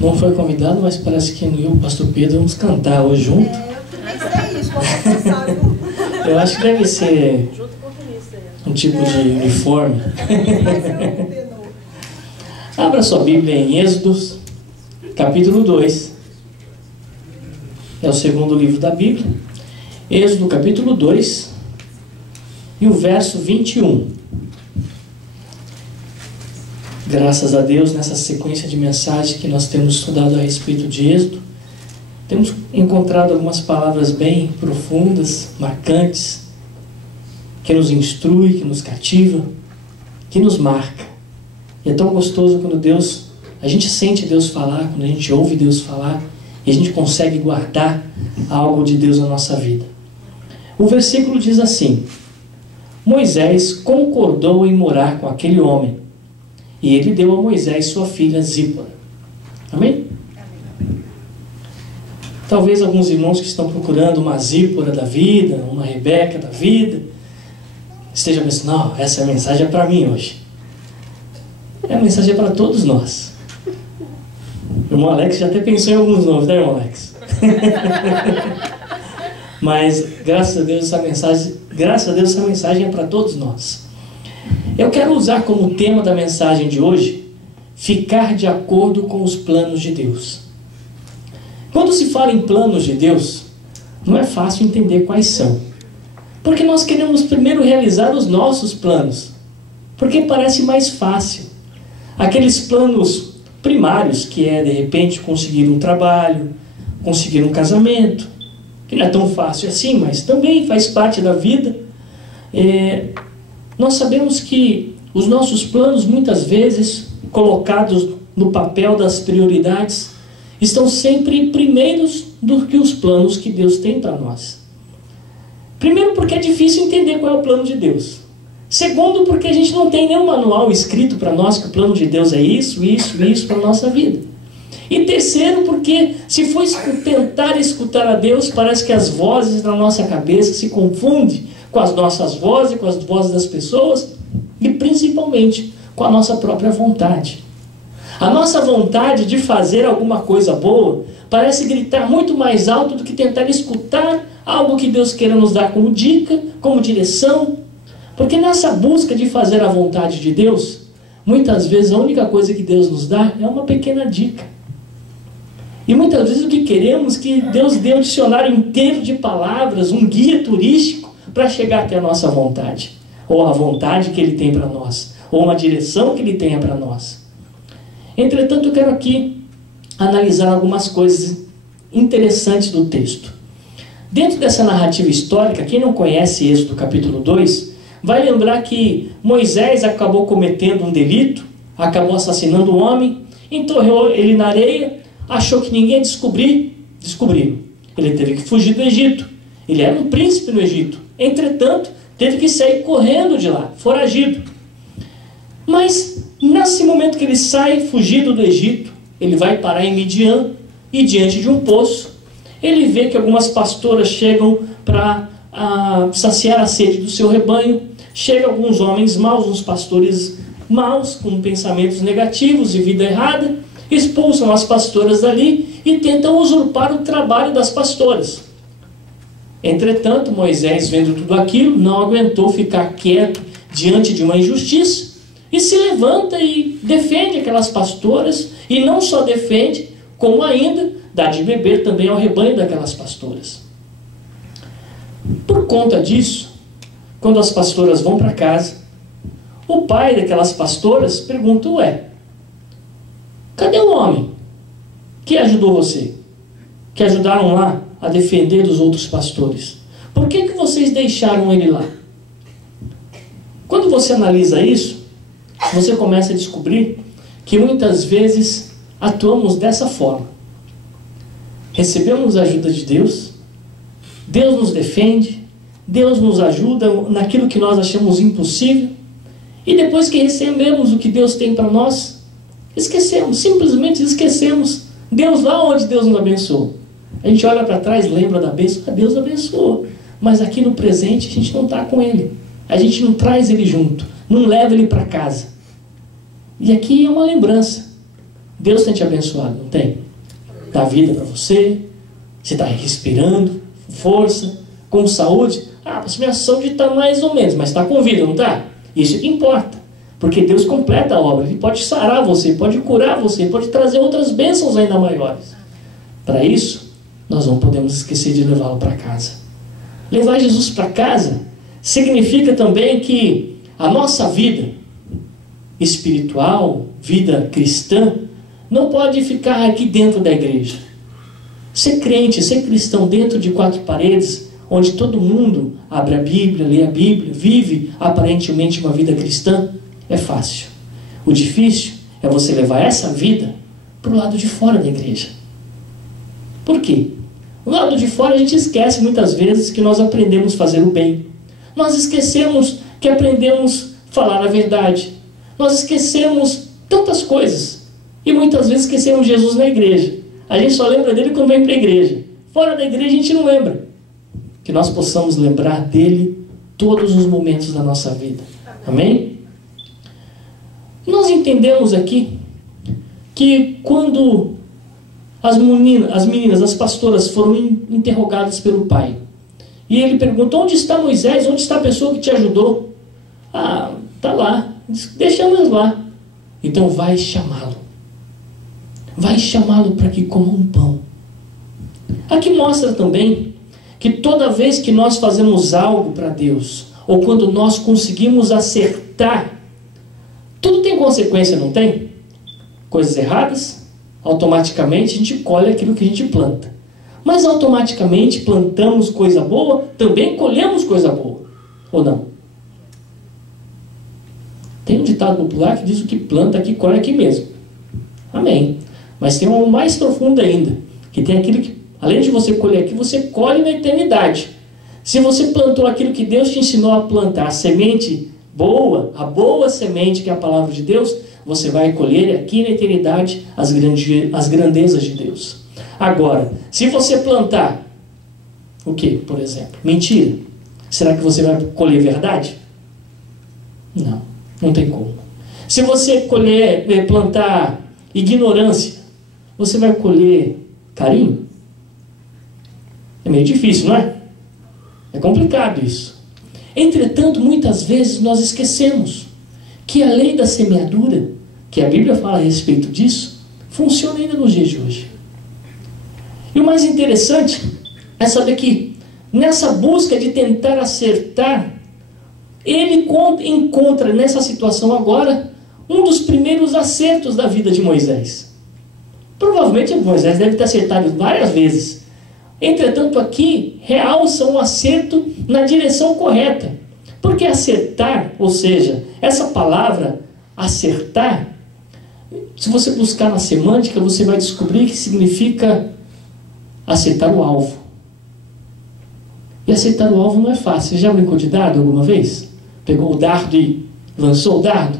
Não foi convidado, mas parece que eu e o pastor Pedro vamos cantar hoje junto. Eu pensei isso, vamos pensar, viu? Eu acho que deve ser um tipo de uniforme. Abra sua Bíblia em Êxodo, capítulo 2. É o segundo livro da Bíblia. Êxodo, capítulo 2, e o verso 21. Graças a Deus, nessa sequência de mensagens que nós temos estudado a respeito de Êxodo, temos encontrado algumas palavras bem profundas, marcantes, que nos instrui, que nos cativa, que nos marca. E é tão gostoso quando a gente sente Deus falar, quando a gente ouve Deus falar, e a gente consegue guardar algo de Deus na nossa vida. O versículo diz assim: Moisés concordou em morar com aquele homem, e ele deu a Moisés sua filha Zípora. Amém? Talvez alguns irmãos que estão procurando uma Zípora da vida, uma Rebeca da vida, estejam pensando, não, essa mensagem é para mim hoje. A mensagem é para todos nós. O irmão Alex já até pensou em alguns nomes, né, irmão Alex? Mas, graças a Deus, essa mensagem é para todos nós. Eu quero usar como tema da mensagem de hoje, ficar de acordo com os planos de Deus. Quando se fala em planos de Deus, não é fácil entender quais são. Porque nós queremos primeiro realizar os nossos planos. Porque parece mais fácil. Aqueles planos primários, que é de repente conseguir um trabalho, conseguir um casamento, que não é tão fácil assim, mas também faz parte da vida. Nós sabemos que os nossos planos, muitas vezes, colocados no papel das prioridades, estão sempre primeiros do que os planos que Deus tem para nós. Primeiro, porque é difícil entender qual é o plano de Deus. Segundo, porque a gente não tem nenhum manual escrito para nós que o plano de Deus é isso, isso, isso para a nossa vida. E terceiro, porque se for tentar escutar a Deus, parece que as vozes na nossa cabeça se confundem com as nossas vozes, com as vozes das pessoas e principalmente com a nossa própria vontade. A nossa vontade de fazer alguma coisa boa parece gritar muito mais alto do que tentar escutar algo que Deus queira nos dar como dica, como direção. Porque nessa busca de fazer a vontade de Deus, muitas vezes a única coisa que Deus nos dá é uma pequena dica. E muitas vezes o que queremos é que Deus dê um dicionário inteiro de palavras, um guia turístico para chegar até a nossa vontade. Ou a vontade que Ele tem para nós. Ou uma direção que Ele tenha para nós. Entretanto, eu quero aqui analisar algumas coisas interessantes do texto. Dentro dessa narrativa histórica, quem não conhece Êxodo capítulo 2, vai lembrar que Moisés acabou cometendo um delito, acabou assassinando um homem, enterrou ele na areia, achou que ninguém ia descobriu. Ele teve que fugir do Egito. Ele era um príncipe no Egito. Entretanto, teve que sair correndo de lá, foragido. Mas, nesse momento que ele sai fugido do Egito, ele vai parar em Midian, e diante de um poço, ele vê que algumas pastoras chegam para saciar a sede do seu rebanho. Chegam alguns homens maus, uns pastores maus, com pensamentos negativos e vida errada, expulsam as pastoras dali e tentam usurpar o trabalho das pastoras. Entretanto, Moisés, vendo tudo aquilo, não aguentou ficar quieto diante de uma injustiça e se levanta e defende aquelas pastoras, e não só defende, como ainda dá de beber também ao rebanho daquelas pastoras. Por conta disso, quando as pastoras vão para casa, o pai daquelas pastoras pergunta: ué, cadê o homem que ajudou você? Que ajudaram lá a defender dos outros pastores? Por que vocês deixaram ele lá? Quando você analisa isso, você começa a descobrir que muitas vezes atuamos dessa forma. Recebemos a ajuda de Deus, Deus nos defende, Deus nos ajuda naquilo que nós achamos impossível, e depois que recebemos o que Deus tem para nós, esquecemos, simplesmente esquecemos Deus lá onde Deus nos abençoou. A gente olha para trás, lembra da bênção, Deus abençoou, mas aqui no presente a gente não está com Ele, a gente não traz Ele junto, não leva Ele para casa. E aqui é uma lembrança. Deus tem te abençoado, não tem? Dá vida para você, você está respirando, com força, com saúde. Ah, mas minha saúde está mais ou menos, mas está com vida, não está? Isso é que importa, porque Deus completa a obra. Ele pode sarar você, pode curar você, pode trazer outras bênçãos ainda maiores. Para isso, nós não podemos esquecer de levá-lo para casa. Levar Jesus para casa significa também que a nossa vida espiritual, vida cristã, não pode ficar aqui dentro da igreja. Ser crente, ser cristão dentro de 4 paredes, onde todo mundo abre a Bíblia, lê a Bíblia, vive aparentemente uma vida cristã, é fácil. O difícil é você levar essa vida para o lado de fora da igreja. Por quê? Do lado de fora a gente esquece muitas vezes que nós aprendemos a fazer o bem. Nós esquecemos que aprendemos a falar a verdade. Nós esquecemos tantas coisas. E muitas vezes esquecemos Jesus na igreja. A gente só lembra dele quando vem para a igreja. Fora da igreja a gente não lembra. Que nós possamos lembrar dele todos os momentos da nossa vida. Amém? Nós entendemos aqui que quando as meninas, as pastoras foram interrogadas pelo pai, e ele perguntou: onde está Moisés? Onde está a pessoa que te ajudou? Ah, está lá. Deixamos lá. Então vai chamá-lo. Vai chamá-lo para que coma um pão. Aqui mostra também que toda vez que nós fazemos algo para Deus, ou quando nós conseguimos acertar, tudo tem consequência, não tem? Coisas erradas, automaticamente a gente colhe aquilo que a gente planta. Mas automaticamente plantamos coisa boa, também colhemos coisa boa. Ou não? Tem um ditado popular que diz: o que planta aqui, colhe aqui mesmo. Amém. Mas tem um mais profundo ainda, que tem aquilo que, além de você colher aqui, você colhe na eternidade. Se você plantou aquilo que Deus te ensinou a plantar, a semente boa, a boa semente que é a palavra de Deus, você vai colher aqui na eternidade as grandezas de Deus. Agora, se você plantar o que, por exemplo? Mentira. Será que você vai colher verdade? Não, não tem como. Se você plantar ignorância, você vai colher carinho? É meio difícil, não é? É complicado isso. Entretanto, muitas vezes nós esquecemos que a lei da semeadura, que a Bíblia fala a respeito disso, funciona ainda nos dias de hoje. E o mais interessante é saber que nessa busca de tentar acertar, ele encontra nessa situação agora um dos primeiros acertos da vida de Moisés. Provavelmente Moisés deve ter acertado várias vezes. Entretanto, aqui realça um acerto na direção correta. Porque acertar, ou seja, essa palavra acertar, se você buscar na semântica, você vai descobrir que significa acertar o alvo. E acertar o alvo não é fácil. Você já brincou de dardo alguma vez? Pegou o dardo e lançou o dardo?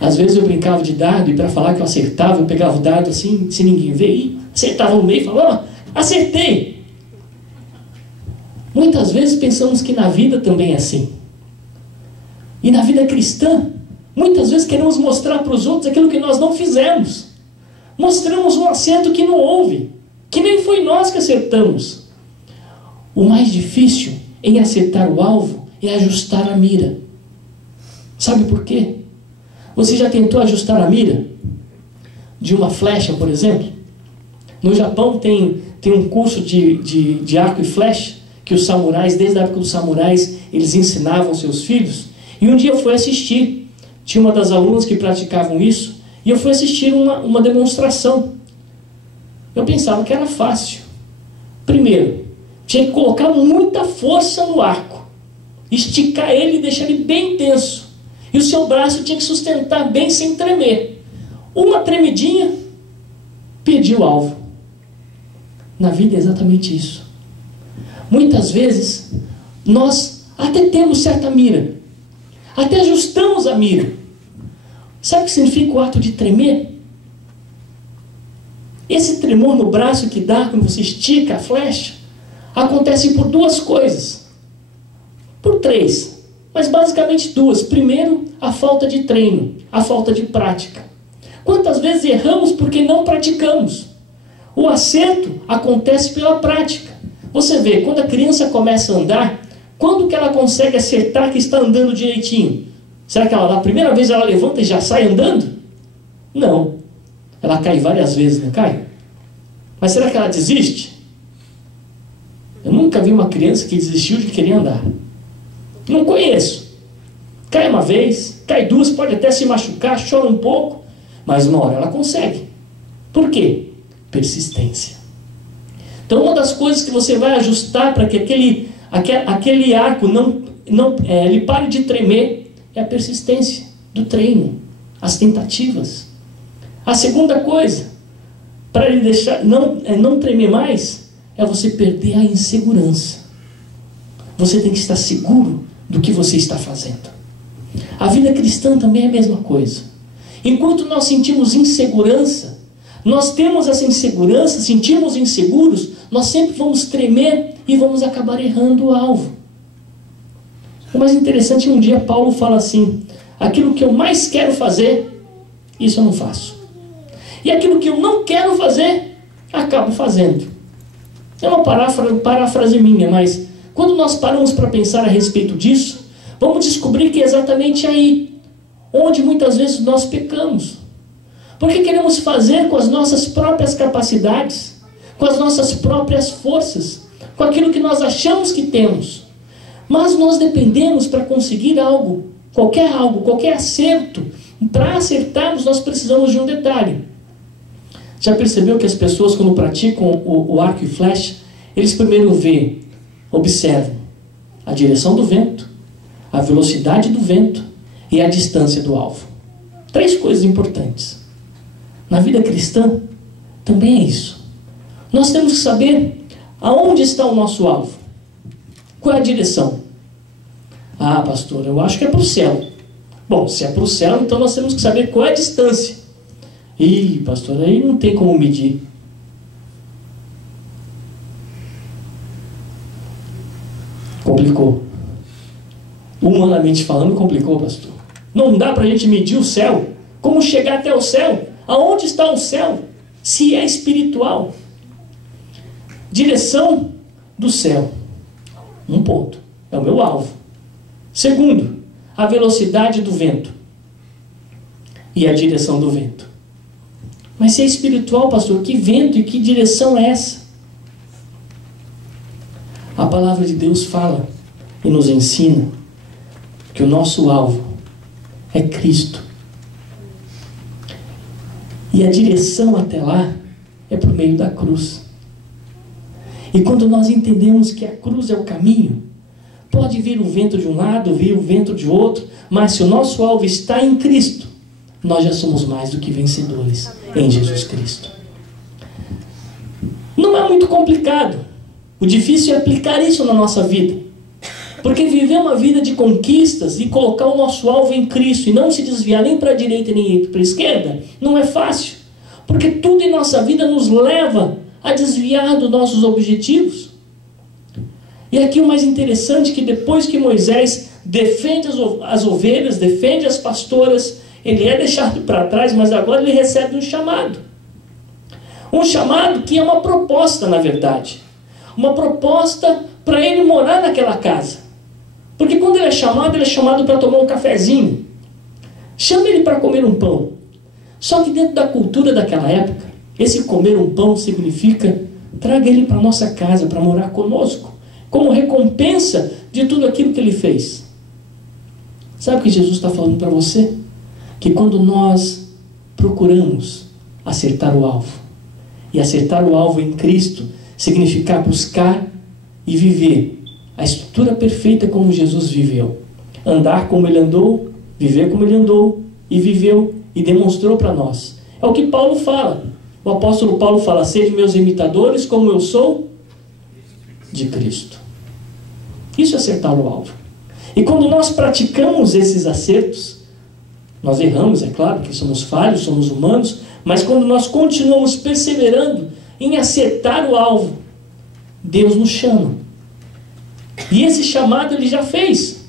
Às vezes eu brincava de dardo e para falar que eu acertava, eu pegava o dardo assim, sem ninguém ver, e acertava no meio e falava: acertei! Muitas vezes pensamos que na vida também é assim. E na vida cristã, muitas vezes queremos mostrar para os outros aquilo que nós não fizemos. Mostramos um acerto que não houve, que nem foi nós que acertamos. O mais difícil em acertar o alvo é ajustar a mira. Sabe por quê? Você já tentou ajustar a mira de uma flecha, por exemplo? No Japão tem um curso de arco e flecha que os samurais, desde a época dos samurais, eles ensinavam seus filhos. E um dia eu fui assistir. Tinha uma das alunas que praticavam isso. E eu fui assistir uma demonstração. Eu pensava que era fácil. Primeiro, tinha que colocar muita força no arco. Esticar ele e deixar ele bem tenso. E o seu braço tinha que sustentar bem sem tremer. Uma tremidinha, perdi o alvo. Na vida é exatamente isso. Muitas vezes, nós até temos certa mira. Até ajustamos a mira. Sabe o que significa o ato de tremer? Esse tremor no braço que dá quando você estica a flecha, acontece por 2 coisas. Por 3. Mas basicamente 2. Primeiro, a falta de treino, a falta de prática. Quantas vezes erramos porque não praticamos? O acerto acontece pela prática. Você vê, quando a criança começa a andar, quando que ela consegue acertar que está andando direitinho? Será que ela, na primeira vez ela levanta e já sai andando? Não. Ela cai várias vezes, não cai? Mas será que ela desiste? Eu nunca vi uma criança que desistiu de querer andar. Não conheço. Cai uma vez, cai duas, pode até se machucar, chora um pouco, mas uma hora ela consegue. Por quê? Persistência. Então uma das coisas que você vai ajustar para que aquele arco ele pare de tremer é a persistência do treino, as tentativas. A segunda coisa, para ele deixar não tremer mais, é você perder a insegurança. Você tem que estar seguro do que você está fazendo. A vida cristã também é a mesma coisa. Enquanto nós sentimos insegurança, nós temos essa insegurança, sentimos inseguros, nós sempre vamos tremer e vamos acabar errando o alvo. O mais interessante, um dia Paulo fala assim: aquilo que eu mais quero fazer, isso eu não faço. E aquilo que eu não quero fazer, acabo fazendo. É uma paráfrase minha, mas quando nós paramos para pensar a respeito disso, vamos descobrir que é exatamente aí onde muitas vezes nós pecamos. Porque queremos fazer com as nossas próprias capacidades, com as nossas próprias forças, com aquilo que nós achamos que temos. Mas nós dependemos para conseguir algo, qualquer acerto. Para acertarmos, nós precisamos de um detalhe. Já percebeu que as pessoas, quando praticam o arco e flecha, eles primeiro observam a direção do vento, a velocidade do vento e a distância do alvo. 3 coisas importantes. Na vida cristã, também é isso. Nós temos que saber aonde está o nosso alvo. Qual é a direção? Ah, pastor, eu acho que é para o céu. Bom, se é para o céu, então nós temos que saber qual é a distância. Ih, pastor, aí não tem como medir. Complicou. Humanamente falando, complicou, pastor. Não dá para a gente medir o céu. Como chegar até o céu? Aonde está o céu? Se é espiritual. Direção do céu. Um ponto. É o meu alvo. Segundo, a velocidade do vento. E a direção do vento. Mas se é espiritual, pastor, que vento e que direção é essa? A palavra de Deus fala e nos ensina que o nosso alvo é Cristo. E a direção até lá é por meio da cruz. E quando nós entendemos que a cruz é o caminho, pode vir o vento de um lado, vir o vento de outro, mas se o nosso alvo está em Cristo, nós já somos mais do que vencedores em Jesus Cristo. Não é muito complicado. O difícil é aplicar isso na nossa vida. Porque viver uma vida de conquistas e colocar o nosso alvo em Cristo e não se desviar nem para a direita nem para a esquerda, não é fácil. Porque tudo em nossa vida nos leva a desviar dos nossos objetivos. E aqui o mais interessante é que depois que Moisés defende as ovelhas, defende as pastoras, ele é deixado para trás, mas agora ele recebe um chamado. Um chamado que é uma proposta, na verdade. Uma proposta para ele morar naquela casa. Porque quando ele é chamado para tomar um cafezinho. Chama ele para comer um pão. Só que dentro da cultura daquela época, esse comer um pão significa traga ele para a nossa casa, para morar conosco, como recompensa de tudo aquilo que ele fez. Sabe o que Jesus está falando para você? Que quando nós procuramos acertar o alvo, e acertar o alvo em Cristo significa buscar e viver a estrutura perfeita como Jesus viveu. Andar como ele andou, viver como ele andou, e viveu e demonstrou para nós. É o que Paulo fala. O apóstolo Paulo fala: sede meus imitadores como eu sou de Cristo. Isso é acertar o alvo. E quando nós praticamos esses acertos, nós erramos, é claro, que somos falhos, somos humanos, mas quando nós continuamos perseverando em acertar o alvo, Deus nos chama. E esse chamado ele já fez.